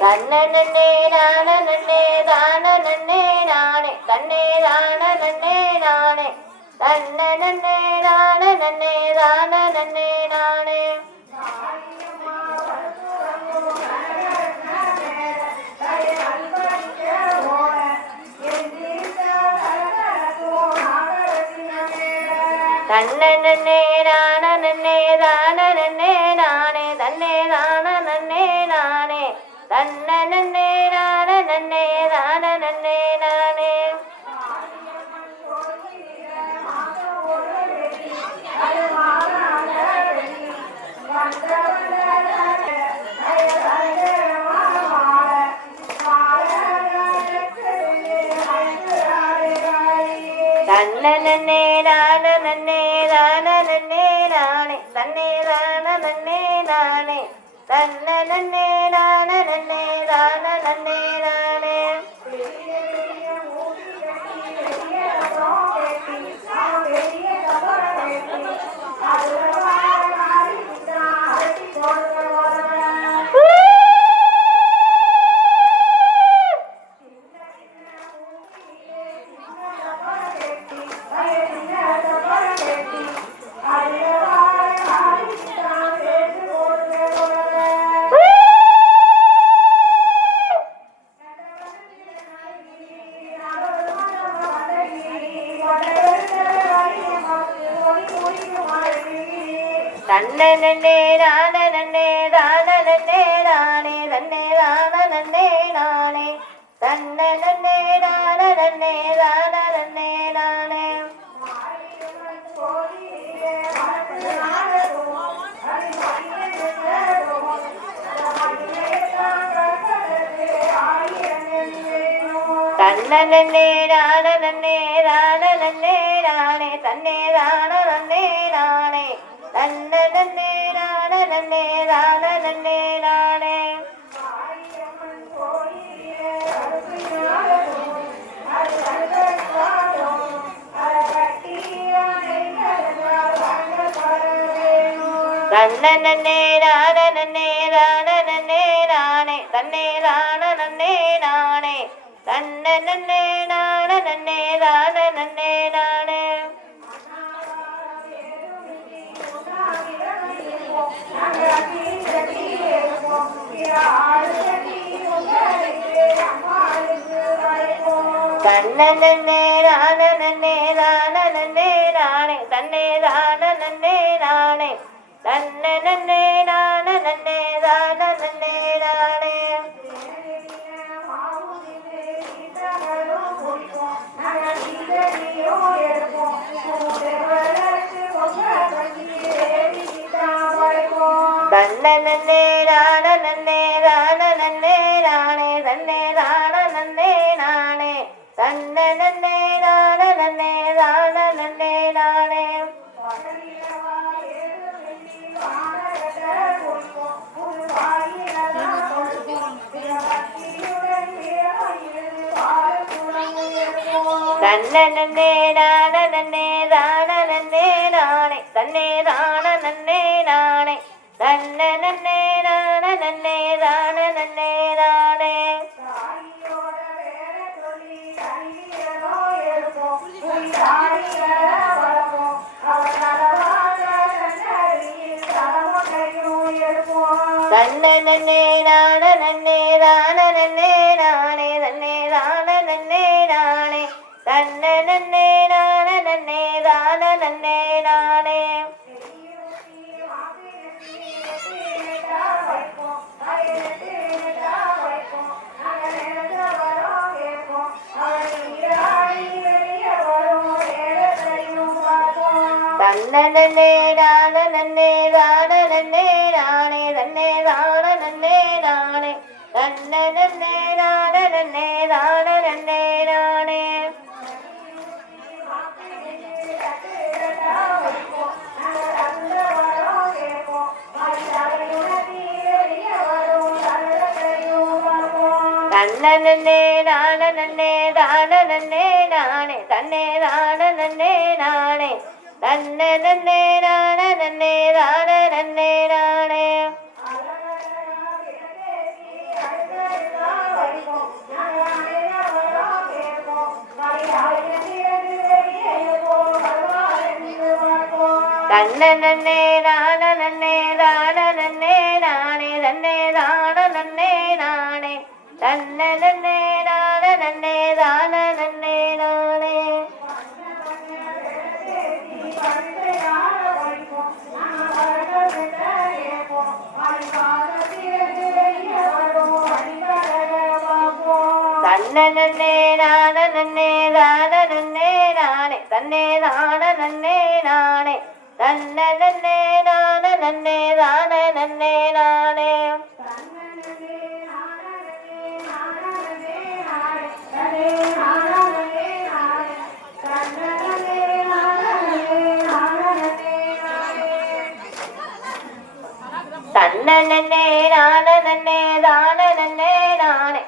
தன்னை நன்னே நான நன்னே தான நன்னே நானே தன்னே தான நன்னே நானே தன்னை நன்னே நான நன்னே தான நன்னே நானே தன்னை நன்னே நான நன்னே தான நன்னே நானே தன்னே தான நன்னே நானே தன்னை நன்னே நான நன்னே தான நன்னே நானே தன்னை நன்னே நான நன்னே தான நன்னே நானே தன்னே தான நன்னே நானே தன்னை நன்னே நான நன்னே தான நன்னே நானே தன்னை நன்னே நான நன்னே தான நன்னே நானே தன்னே தான நன்னே நானே தன்னை நன்னே நான நன்னே தான நன்னே நானே தன்னை நன்னே நான நன்னே தான நன்னே நானே தன்னே தான நன்னே நானே தன்னை நன்னே நான நன்னே தான நன்னே நானே தன்னை நன்னே நான நன்னே தான நன்னே நானே தன்னே தான நன்னே நானே தன்னை நன்னே நான நன்னே தான நன்னே நானே தன்னை நன்னே நான நன்னே தான நன்னே நானே தன்னே தான நன்னே நானே தன்னை நன்னே நான நன்னே தான நன்னே நானே தன்னை நன்னே நான நன்னே தான நன்னே நானே தன்னே தான நன்னே நானே தன்னை நன்னே நான நன்னே தான நன்னே நானே தன்னை நன்னே நான நன்னே தான நன்னே நானே தன்னே தான நன்னே நானே தன்னை நன்னே நான நன்னே தான நன்னே நானே தன்னை நன்னே நான நன்னே தான நன்னே நானே தன்னே தான நன்னே நானே தன்னை நன்னே நான நன்னே தான நன்னே நானே தன்னை நன்னே நான நன்னே தான நன்னே நானே தன்னே தான நன்னே நானே தன்னை நன்னே நான நன்னே தான நன்னே நானே தன்னை நன்னே நான நன்னே தான நன்னே நானே தன்னே தான நன்னே நானே தன்னை நன்னே நான நன்னே தான நன்னே நானே தன்னே நான நன்னே தான நன்னே நானே தன்னே தான நன்னே நானே தன்னே நான நன்னே தான நன்னே நானே. தன்னே நான நன்னே தான நன்னே நானே தன்னே தான நன்னே நானே தன்னே நான நன்னே தான நன்னே நானே. தன்னே நான நன்னே தான நன்னே நானே